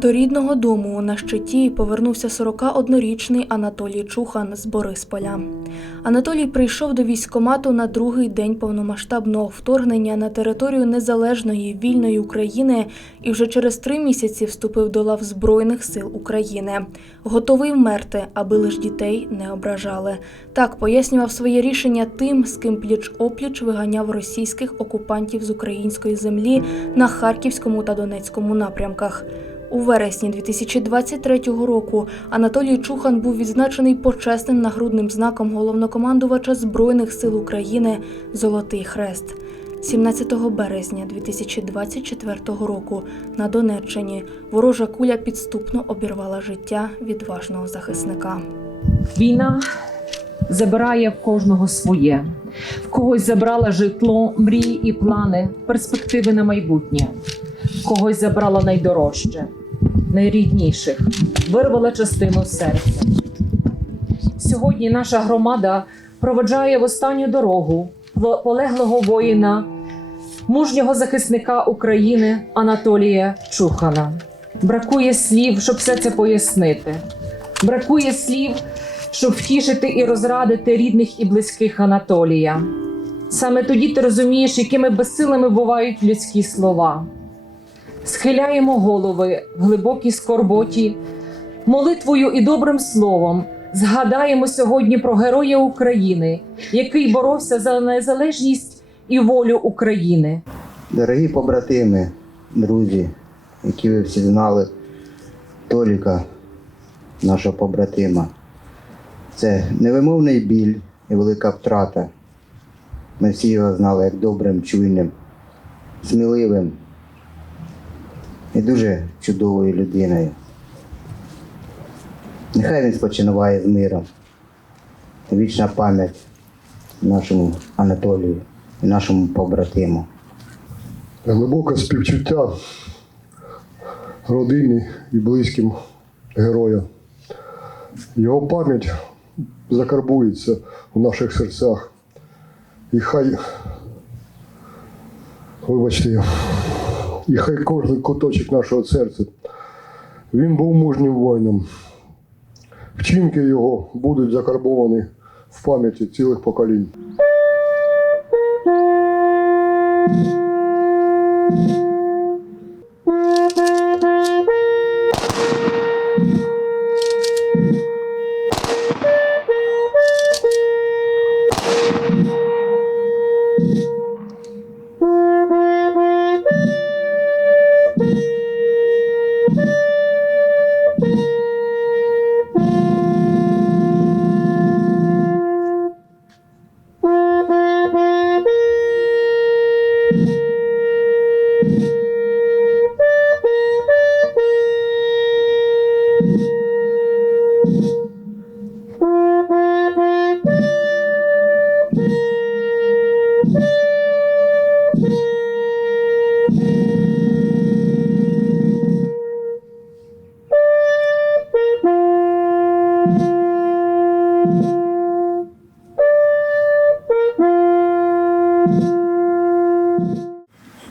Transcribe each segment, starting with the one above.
До рідного дому на щиті повернувся 41-річний Анатолій Чухан з Борисполя. Анатолій прийшов до військкомату на другий день повномасштабного вторгнення на територію незалежної вільної України і вже через три місяці вступив до лав Збройних сил України. Готовий вмерти, аби лиш дітей не ображали. Так пояснював своє рішення тим, з ким пліч опліч виганяв російських окупантів з української землі на Харківському та Донецькому напрямках. У вересні 2023 року Анатолій Чухан був відзначений почесним нагрудним знаком головнокомандувача Збройних сил України Золотий Хрест. 17 березня 2024 року на Донеччині ворожа куля підступно обірвала життя відважного захисника. Війна забирає в кожного своє. В когось забрала житло, мрії і плани, перспективи на майбутнє. В когось забрала найдорожче, найрідніших, вирвала частину серця. Сьогодні наша громада проведжає в останню дорогу полеглого воїна, мужнього захисника України Анатолія Чухана. Бракує слів, щоб все це пояснити. Бракує слів, щоб втішити і розрадити рідних і близьких Анатолія. Саме тоді ти розумієш, якими безсилими бувають людські слова. Схиляємо голови в глибокій скорботі, молитвою і добрим словом. Згадаємо сьогодні про героя України, який боровся за незалежність і волю України. Дорогі побратими, друзі, які ви всі знали, Толіка, нашого побратима. Це невимовний біль і велика втрата. Ми всі його знали як добрим, чуйним, сміливим і дуже чудовою людиною. Нехай він спочинуває з миром. Вічна пам'ять нашому Анатолію і нашому побратиму. Глибоке співчуття родині і близьким героя. Його пам'ять закарбується у наших серцях. І хай, вибачте, і хай кожен куточок нашого серця. Він був мужнім воїном. Вчинки його будуть закарбовані в пам'яті цілих поколінь.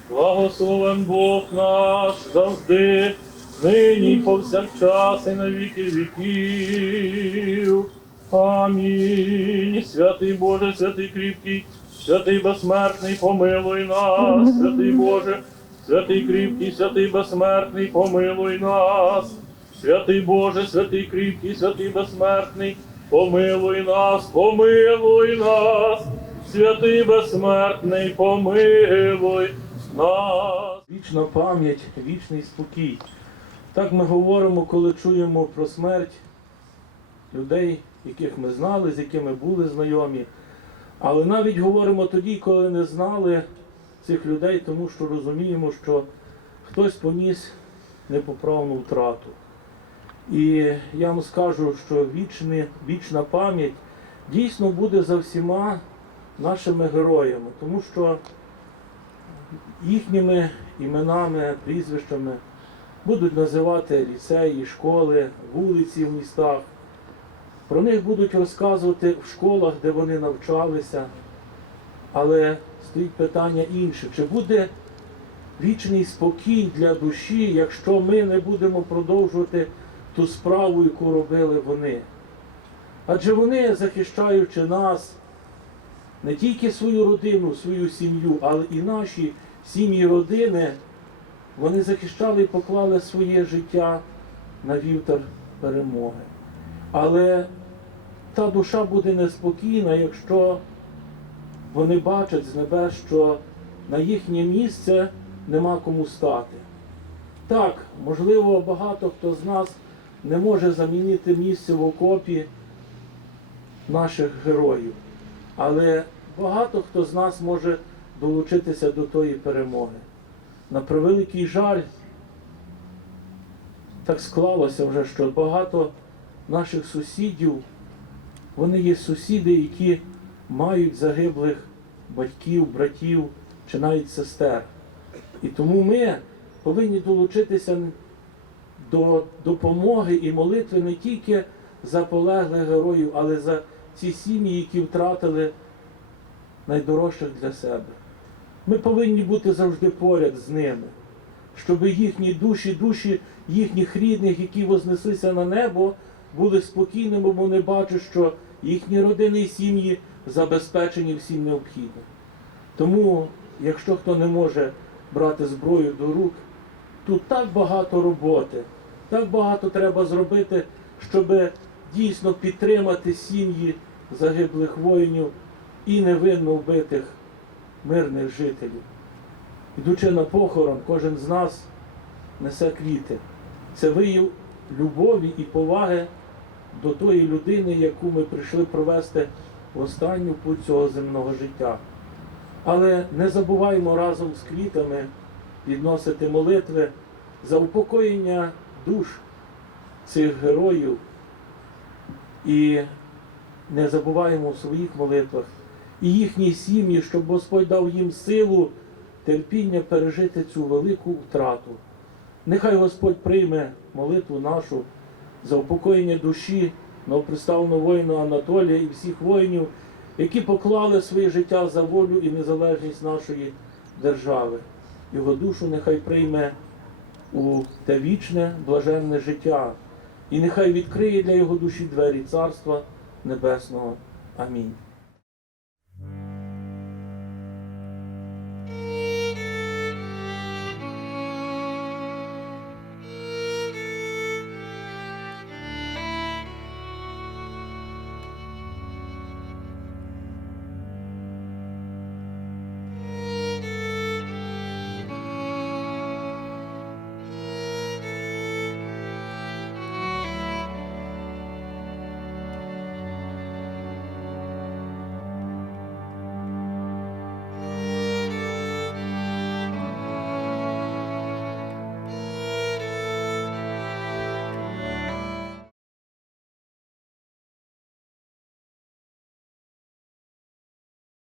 Благословен Бог наш завжди, нині повсякчас і на віки віків. Амінь. Святий Боже, святий кріпкий, святий безсмертний, помилуй нас, святий Боже, святий кріпкий, святий безсмертний, помилуй нас. Святий Боже, святий кріпкий, святий безсмертний, помилуй нас, помилуй нас, святий безсмертний, помилуй нас. Вічна пам'ять, вічний спокій. Так ми говоримо, коли чуємо про смерть людей, яких ми знали, з якими були знайомі. Але навіть говоримо тоді, коли не знали цих людей, тому що розуміємо, що хтось поніс непоправну втрату. І я вам скажу, що вічне, вічна пам'ять дійсно буде за всіма нашими героями, тому що їхніми іменами, прізвищами будуть називати ліцеї, школи, вулиці в містах. Про них будуть розказувати в школах, де вони навчалися. Але стоїть питання інше: чи буде вічний спокій для душі, якщо ми не будемо продовжувати ту справу, яку робили вони. Адже вони, захищаючи нас, не тільки свою родину, свою сім'ю, але і наші сім'ї родини, вони захищали і поклали своє життя на вівтар перемоги. Але та душа буде неспокійна, якщо вони бачать з небес, що на їхнє місце нема кому стати. Так, можливо, багато хто з нас не може замінити місце в окопі наших героїв, але багато хто з нас може долучитися до тої перемоги. На превеликий жаль, так склалося вже, що багато наших сусідів, вони є сусіди, які мають загиблих батьків, братів чи навіть сестер. І тому ми повинні долучитися до допомоги і молитви не тільки за полеглих героїв, але за ці сім'ї, які втратили найдорожчих для себе. Ми повинні бути завжди поряд з ними, щоб їхні душі, душі їхніх рідних, які вознеслися на небо, були спокійними, бо вони бачать, що їхні родини і сім'ї забезпечені всім необхідним. Тому, якщо хто не може брати зброю до рук, тут так багато роботи, так багато треба зробити, щоб дійсно підтримати сім'ї загиблих воїнів і невинно вбитих мирних жителів. Ідучи на похорон, кожен з нас несе квіти. Це вияв любові і поваги до тої людини, яку ми прийшли провести в останню путь цього земного життя. Але не забуваємо разом з квітами відносити молитви за упокоєння душ цих героїв і не забуваємо в своїх молитвах і їхні сім'ї, щоб Господь дав їм силу, терпіння пережити цю велику втрату. Нехай Господь прийме молитву нашу за упокоєння душі новоприставного воїна Анатолія і всіх воїнів, які поклали своє життя за волю і незалежність нашої держави. Його душу нехай прийме у те вічне, блаженне життя, і нехай відкриє для його душі двері Царства Небесного. Амінь.